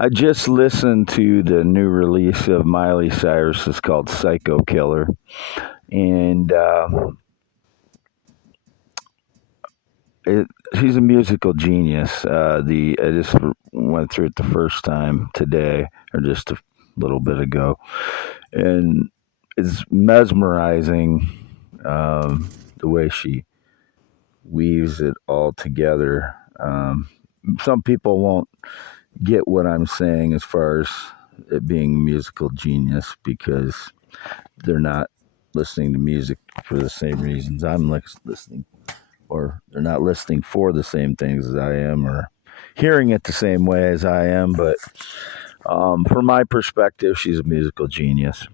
I just listened to the new release of Miley Cyrus. It's called Psycho Killer. And it, she's a musical genius. I just went through it the first time today, or just a little bit ago. And it's mesmerizing the way she weaves it all together. Some people won't get what I'm saying as far as it being a musical genius because they're not listening to music for the same reasons I'm listening, or they're not listening for the same things as I am, or hearing it the same way as I am. But from my perspective, she's a musical genius.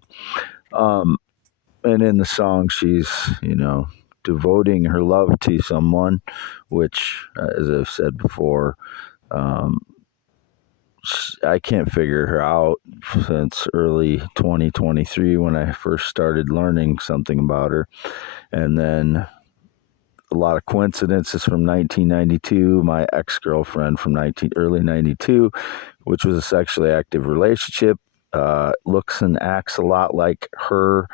Um, and in the song, she's, devoting her love to someone, which, as I've said before, um, I can't figure her out since early 2023 when I first started learning something about her. And then a lot of coincidences from 1992, my ex-girlfriend from early 92, which was a sexually active relationship, looks and acts a lot like her.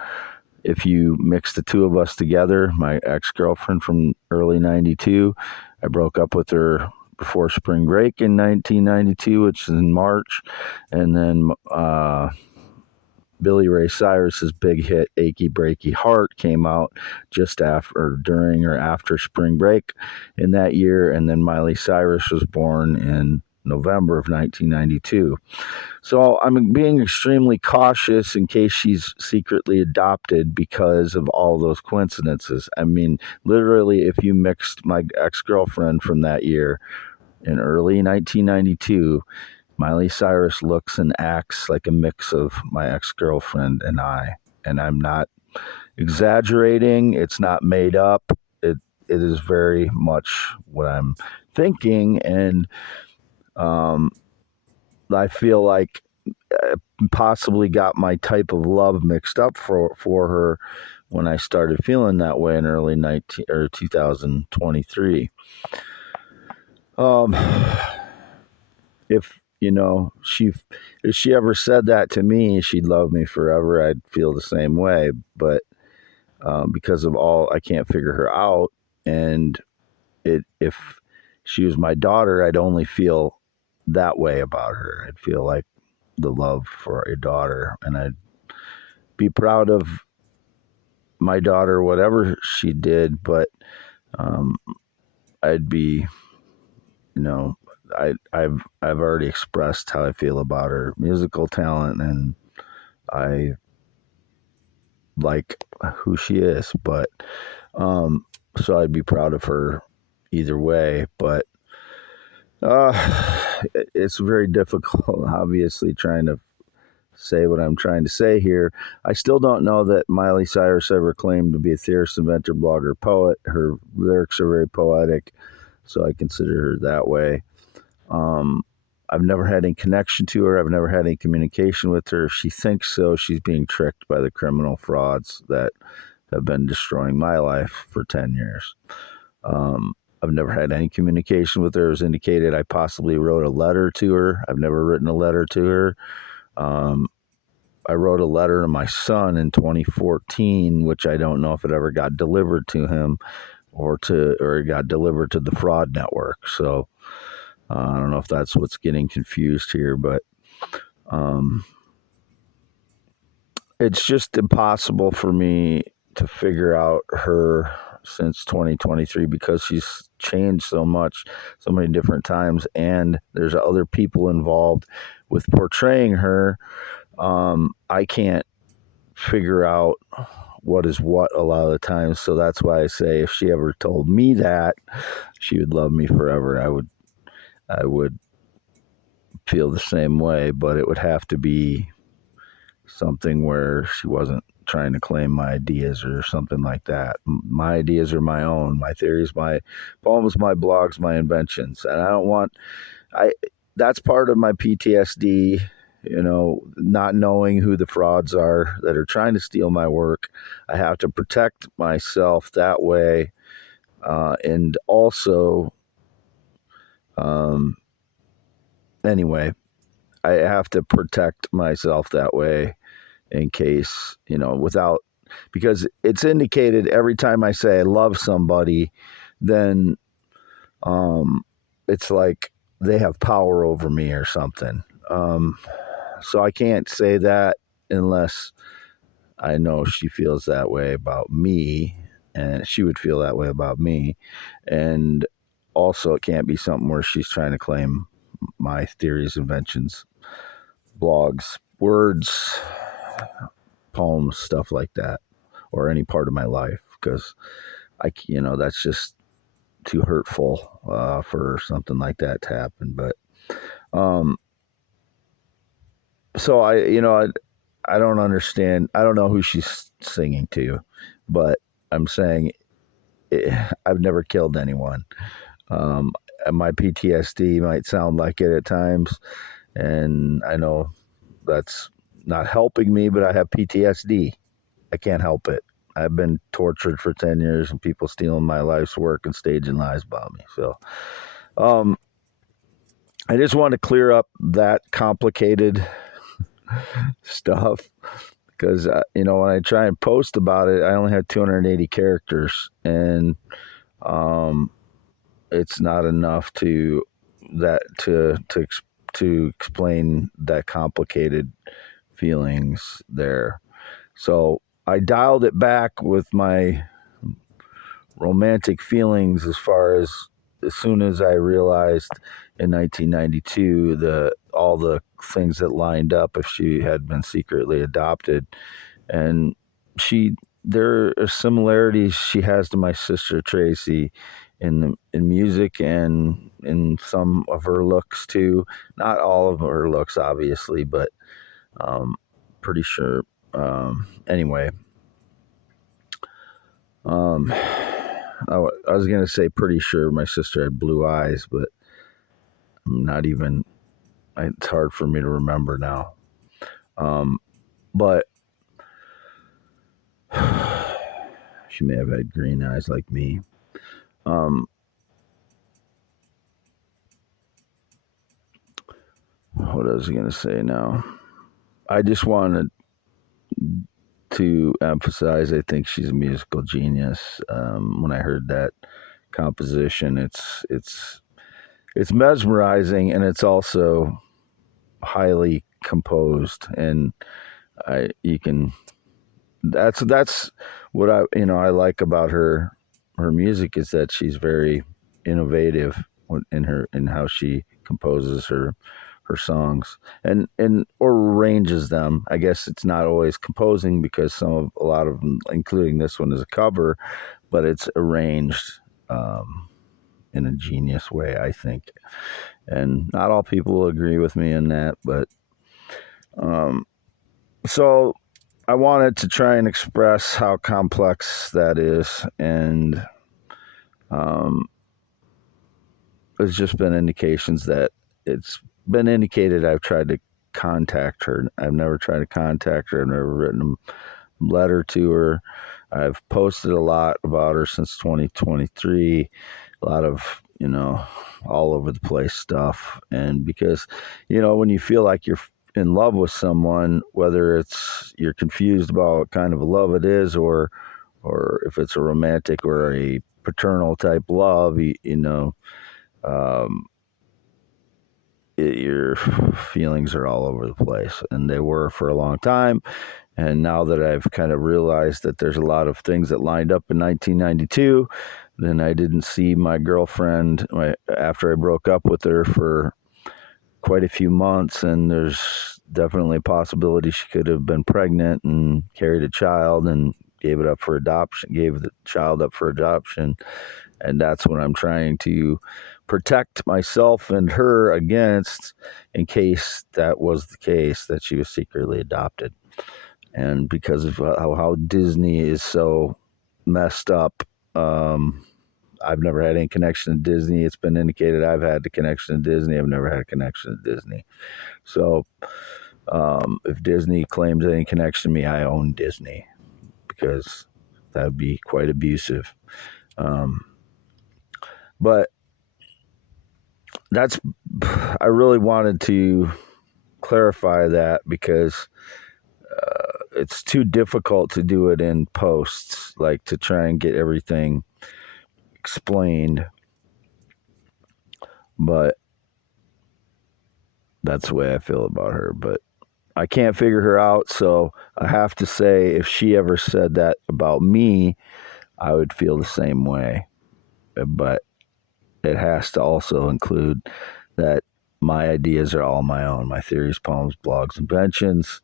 If you mix the two of us together, my ex-girlfriend from early 92, I broke up with her before spring break in 1992, which is in March. And then Billy Ray Cyrus's big hit "Achy Breaky Heart" came out just after, or during, or after spring break in that year, and then Miley Cyrus was born in November of 1992. So I'm being extremely cautious in case she's secretly adopted because of all those coincidences. I mean, literally, if you mixed my ex-girlfriend from that year in early 1992, Miley Cyrus looks and acts like a mix of my ex-girlfriend and I. And I'm not exaggerating. It's not made up. It is very much what I'm thinking. And um, I feel like I possibly got my type of love mixed up for her when I started feeling that way in early 2023. Um, if if she ever said that to me, she'd love me forever. I'd feel the same way, but because of all, I can't figure her out. And if she was my daughter, I'd only feel that way about her. I'd feel like the love for a daughter, and I'd be proud of my daughter, whatever she did. But um, I'd be, you know, I've already expressed how I feel about her musical talent, and I like who she is. But um, so I'd be proud of her either way. But it's very difficult, obviously, trying to say what I'm trying to say here. I still don't know that Miley Cyrus ever claimed to be a theorist, inventor, blogger, poet. Her lyrics are very poetic, so I consider her that way. Um, I've never had any connection to her. I've never had any communication with her. If she thinks so, she's being tricked by the criminal frauds that have been destroying my life for 10 years. Um, I've never had any communication with her. As indicated, I possibly wrote a letter to her. I've never written a letter to her. Um, I wrote a letter to my son in 2014, which I don't know if it ever got delivered to him or it got delivered to the fraud network. So I don't know if that's what's getting confused here, but um, it's just impossible for me to figure out her since 2023 because she's changed so much, so many different times, and there's other people involved with portraying her. I can't figure out what is what a lot of the times, so that's why I say if she ever told me that she would love me forever, I would feel the same way, but it would have to be something where she wasn't trying to claim my ideas or something like that. My ideas are my own, my theories, my poems, my blogs, my inventions, and I don't want I that's part of my PTSD, not knowing who the frauds are that are trying to steal my work. I have to protect myself that way, and also, um, anyway, I have to protect myself that way in case, without, because it's indicated every time I say I love somebody, then um, it's like they have power over me or something. Um, so I can't say that unless I know she feels that way about me, and she would feel that way about me. And also, it can't be something where she's trying to claim my theories, inventions, blogs, words, poems, stuff like that, or any part of my life, because that's just too hurtful for something like that to happen. But um, so I don't understand. I don't know who she's singing to, but I'm saying I've never killed anyone. Um, my PTSD might sound like it at times, and I know that's not helping me, but I have PTSD. I can't help it. I've been tortured for 10 years and people stealing my life's work and staging lies about me. So, um, I just want to clear up that complicated stuff because, when I try and post about it, I only have 280 characters and, um, it's not enough to explain that complicated feelings there. So I dialed it back with my romantic feelings as soon as I realized in 1992 all the things that lined up if she had been secretly adopted, and she there are similarities she has to my sister Tracy in music and in some of her looks too. Not all of her looks, obviously, but um, pretty sure. Anyway, I was gonna say pretty sure my sister had blue eyes, but I'm not even. It's hard for me to remember now. Um, but she may have had green eyes like me. Um, what was I gonna say now? I just wanted to emphasize. I think she's a musical genius. When I heard that composition, it's mesmerizing, and it's also highly composed, and I you can that's what I like about her music is that she's very innovative in how she composes her songs and or arranges them. I guess it's not always composing because a lot of them, including this one, is a cover, but it's arranged in a genius way, I think. And not all people will agree with me in that, but um, so I wanted to try and express how complex that is, and um, there's just been indications that it's been indicated I've tried to contact her. I've never tried to contact her. I've never written a letter to her. I've posted a lot about her since 2023, a lot of, all over the place stuff. And because, when you feel like you're in love with someone, whether it's you're confused about what kind of a love it is, or if it's a romantic or a paternal type love, um, your feelings are all over the place, and they were for a long time. And now that I've kind of realized that there's a lot of things that lined up in 1992, then I didn't see my girlfriend after I broke up with her for quite a few months, and there's definitely a possibility she could have been pregnant and carried a child and gave the child up for adoption. And that's what I'm trying to protect myself and her against in case that was the case, that she was secretly adopted. And because of how Disney is so messed up, I've never had any connection to Disney. It's been indicated I've had the connection to Disney. I've never had a connection to Disney. So if Disney claims any connection to me, I own Disney because that would be quite abusive. Um, but I really wanted to clarify that because it's too difficult to do it in posts, like to try and get everything explained. But that's the way I feel about her. But I can't figure her out, so I have to say, if she ever said that about me, I would feel the same way. But it has to also include that my ideas are all my own. My theories, poems, blogs, inventions,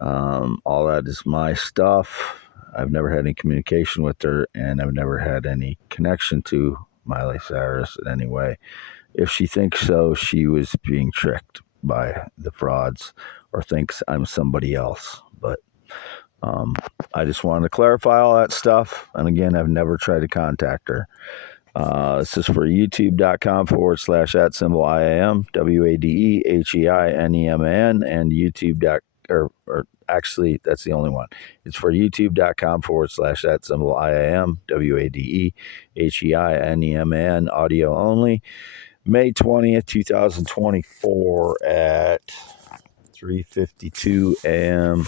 all that is my stuff. I've never had any communication with her, and I've never had any connection to Miley Cyrus in any way. If she thinks so, she was being tricked by the frauds or thinks I'm somebody else. But I just wanted to clarify all that stuff. And again, I've never tried to contact her. This is for youtube.com/@IAM, WADEHEINEMAN, and YouTube. Or actually, that's the only one. It's for youtube.com/@IAM, WADEHEINEMAN, audio only. May 20th, 2024 at 3:52 a.m.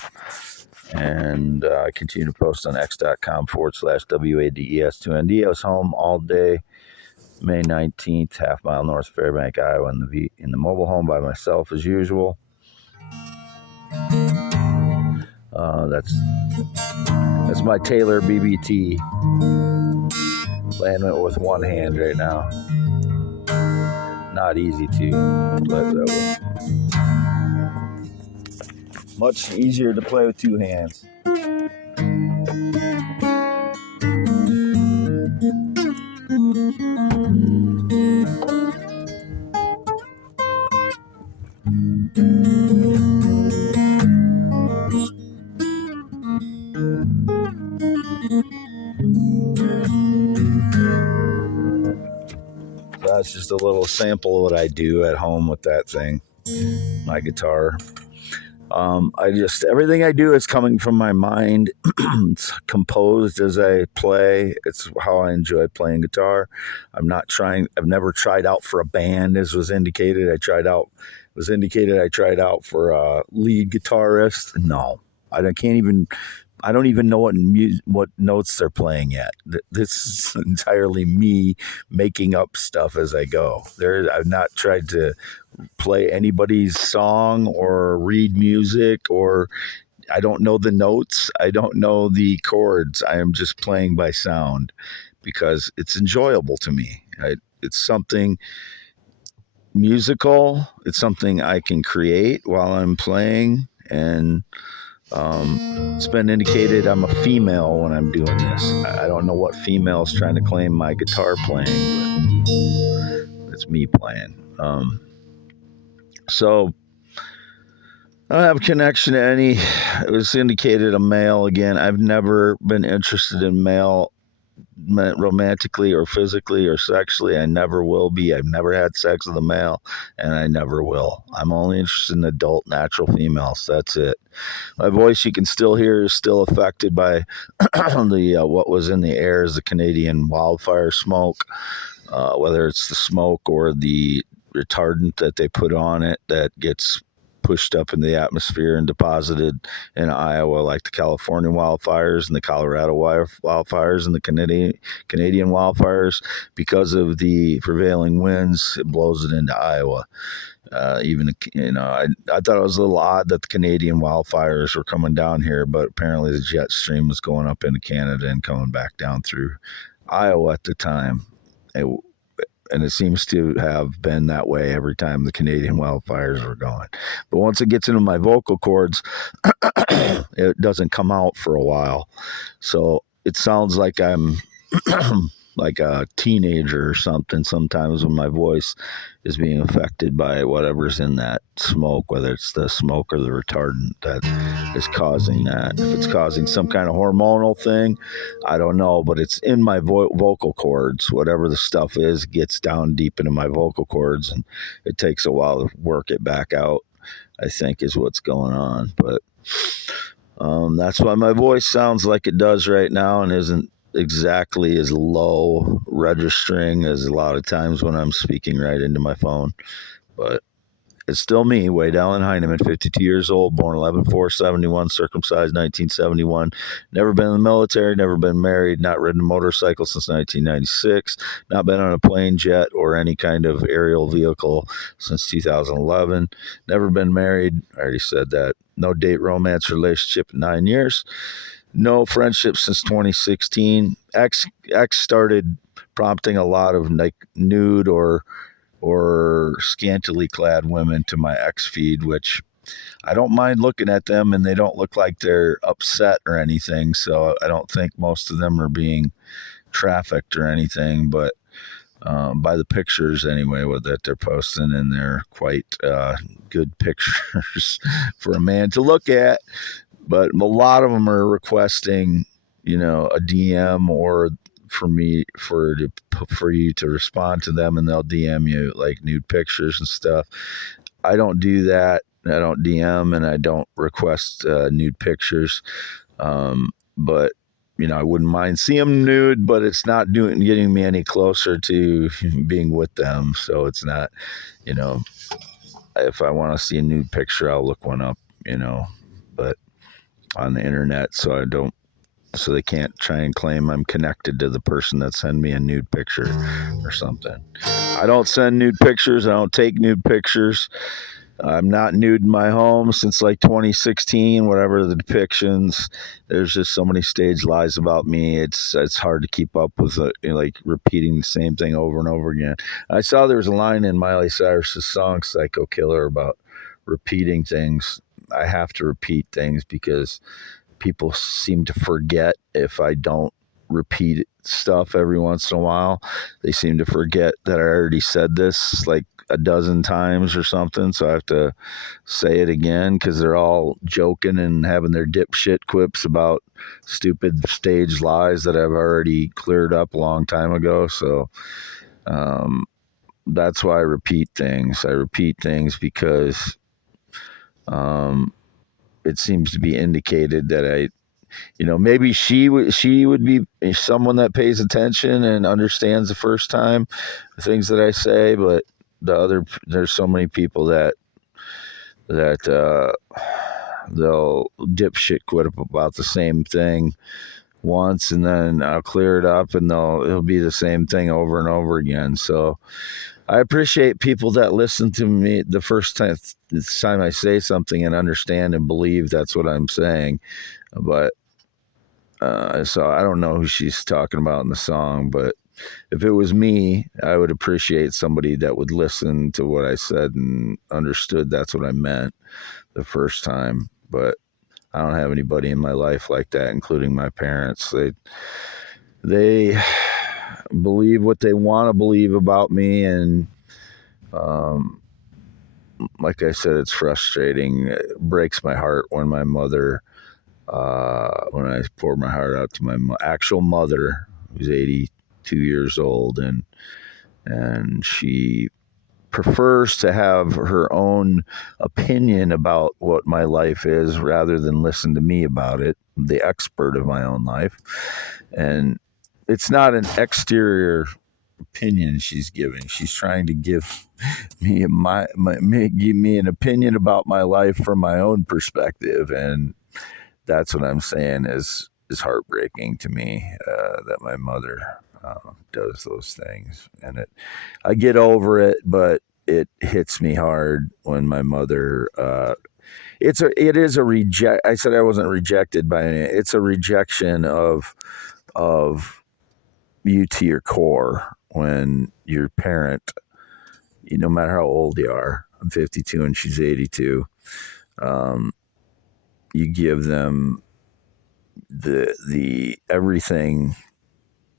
And I continue to post on x.com/WADES2ND. I was home all day, May 19th, half mile north of Fairbank, Iowa, in the mobile home by myself as usual. That's my Taylor BBT. Playing it with one hand right now. Not easy to play that way. Much easier to play with two hands. That's just a little sample of what I do at home with that thing, my guitar. Everything I do is coming from my mind. It's composed as I play. It's how I enjoy playing guitar. I've never tried out for a band, as was indicated. I tried out for a lead guitarist. No, I don't even know what notes they're playing yet. This is entirely me making up stuff as I go. I've not tried to play anybody's song or read music, or I don't know the notes. I don't know the chords. I am just playing by sound because it's enjoyable to me. It's something musical. It's something I can create while I'm playing, and it's been indicated I'm a female when I'm doing this. I don't know what female's trying to claim my guitar playing, but it's me playing. So I don't have a connection to any. It was indicated a male again. I've never been interested in male romantically or physically or sexually. I never will be. I've never had sex with a male, and I never will. I'm only interested in adult, natural females. That's it. My voice, you can still hear, is still affected by what was in the air is the Canadian wildfire smoke, whether it's the smoke or the retardant that they put on it that gets pushed up in the atmosphere and deposited in Iowa, like the California wildfires and the Colorado wildfires and the Canadian wildfires. Because of the prevailing winds, it blows it into Iowa. I thought it was a little odd that the Canadian wildfires were coming down here, but apparently the jet stream was going up into Canada and coming back down through Iowa at the time. And it seems to have been that way every time the Canadian wildfires were going. But once it gets into my vocal cords, it doesn't come out for a while. So it sounds like I'm like a teenager or something sometimes when my voice is being affected by whatever's in that smoke, whether it's the smoke or the retardant that is causing that. If it's causing some kind of hormonal thing, I don't know, but it's in my vocal cords. Whatever the stuff is gets down deep into my vocal cords, and it takes a while to work it back out, I think, is what's going on. But that's why my voice sounds like it does right now and isn't exactly as low registering as a lot of times when I'm speaking right into my phone. But It's still me, Wade Allen Heineman, 52 years old, born 11/4/71, circumcised 1971. Never been in the military, never been married, not ridden a motorcycle since 1996, not been on a plane, jet, or any kind of aerial vehicle since 2011. Never been married. I already said that. No date, romance, relationship in 9 years. No friendship since 2016. X started prompting a lot of like nude or scantily clad women to my X feed, which I don't mind looking at them, and they don't look like they're upset or anything. So I don't think most of them are being trafficked or anything, but by the pictures anyway that they're posting, and they're quite good pictures for a man to look at. But a lot of them are requesting, a DM or for you to respond to them, and they'll DM you like nude pictures and stuff. I don't do that. I don't DM and I don't request nude pictures. But I wouldn't mind seeing them nude, but it's not getting me any closer to being with them. So it's not, if I want to see a nude picture, I'll look one up, but on the internet, so they can't try and claim I'm connected to the person that sent me a nude picture or something. I don't send nude pictures. I don't take nude pictures. I'm not nude in my home since like 2016, whatever the depictions. There's just so many stage lies about me. It's hard to keep up with like repeating the same thing over and over again. I saw there was a line in Miley Cyrus's song Psycho Killer about repeating things. I have to repeat things because people seem to forget if I don't repeat stuff every once in a while. They seem to forget that I already said this like a dozen times or something, so I have to say it again because they're all joking and having their dipshit quips about stupid stage lies that I've already cleared up a long time ago. So that's why I repeat things. I repeat things because it seems to be indicated that maybe she would be someone that pays attention and understands the first time the things that I say, but there's so many people that they'll dipshit quit about the same thing once, and then I'll clear it up, and it'll be the same thing over and over again. So I appreciate people that listen to me the first time I say something and understand and believe that's what I'm saying, but. So I don't know who she's talking about in the song, but if it was me, I would appreciate somebody that would listen to what I said and understood that's what I meant the first time. But I don't have anybody in my life like that, including my parents. They believe what they want to believe about me, and like I said, it's frustrating. It breaks my heart when my mother. When I poured my heart out to my actual mother, who's 82 years old, and she prefers to have her own opinion about what my life is rather than listen to me about it, the expert of my own life. And it's not an exterior opinion she's giving. She's trying to give me give me an opinion about my life from my own perspective, and that's what I'm saying is heartbreaking to me, that my mother does those things, and I get over it, but it hits me hard when my mother. It is a reject. I said I wasn't rejected by any. It's a rejection of you to your core when your parent, no matter how old you are. I'm 52 and she's 82. You give them the everything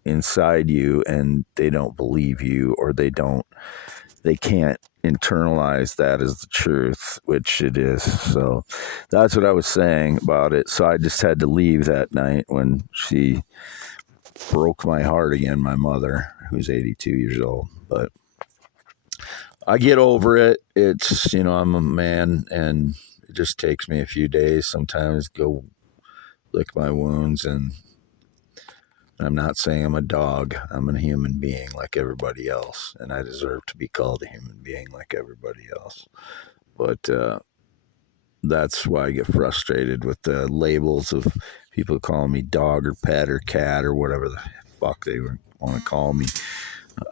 inside you, and they don't believe you, or they can't internalize that as the truth, which it is. So that's what I was saying about it. So I just had to leave that night when she broke my heart again, my mother, who's 82 years old. But I get over it. It's, I'm a man, and it just takes me a few days sometimes to go lick my wounds. And I'm not saying I'm a dog. I'm a human being like everybody else, and I deserve to be called a human being like everybody else. But that's why I get frustrated with the labels of people calling me dog or pet or cat or whatever the fuck they want to call me.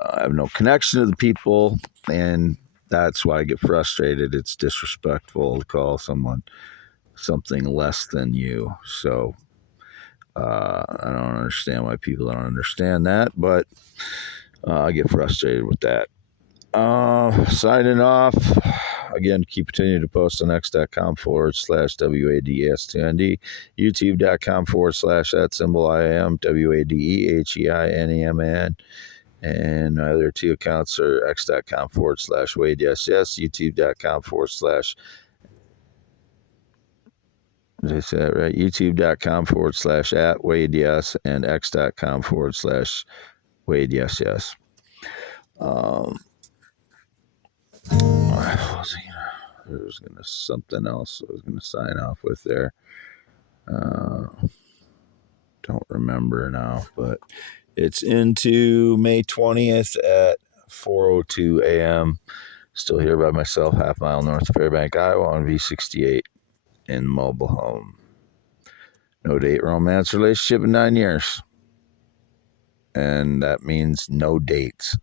I have no connection to the people, and that's why I get frustrated. It's disrespectful to call someone something less than you. So I don't understand why people don't understand that, but I get frustrated with that. Signing off. Again, continue to post on x.com/WADESTND, youtube.com/@IAM, WADEHEINEMAN. And my other two accounts are x.com/WadeYesYes, youtube.com/ did I say that right? youtube.com/@WadeYes, and x.com/WadeYesYes. There was something else I was gonna sign off with there. Don't remember now, but it's into May 20th at 4:02 a.m. Still here by myself, half mile north of Fairbank, Iowa, on V68 in mobile home. No date, romance, relationship in 9 years, and that means no dates,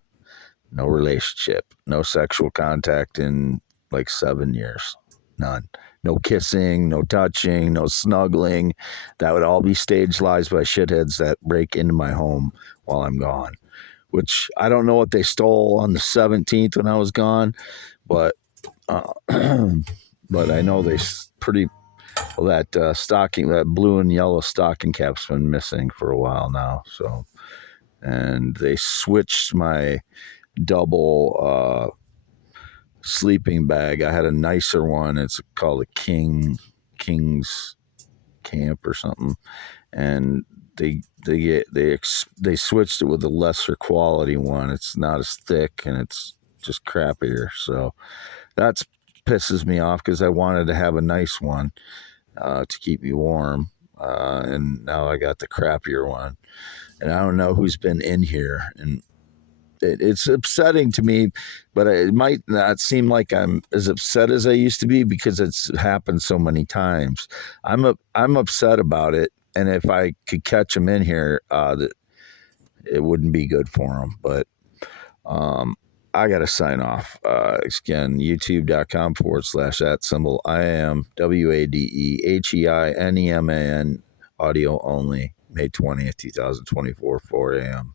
no relationship, no sexual contact in like 7 years. None. No kissing, no touching, no snuggling. That would all be staged lies by shitheads that break into my home while I'm gone. Which I don't know what they stole on the 17th when I was gone, but but I know they pretty well, that stocking, that blue and yellow stocking cap's been missing for a while now. So, and they switched my double sleeping bag. I had a nicer one. It's called a King's Camp or something, and they switched it with a lesser quality one. It's not as thick and it's just crappier. So that's pisses me off because I wanted to have a nice one to keep me warm, and now I got the crappier one, and I don't know who's been in here, and it's upsetting to me, but it might not seem like I'm as upset as I used to be because it's happened so many times. I'm upset about it, and if I could catch them in here, it wouldn't be good for them. But I got to sign off. Again, youtube.com/@IAM, WADEHEINEMAN, audio only, May 20th, 2024, 4 a.m.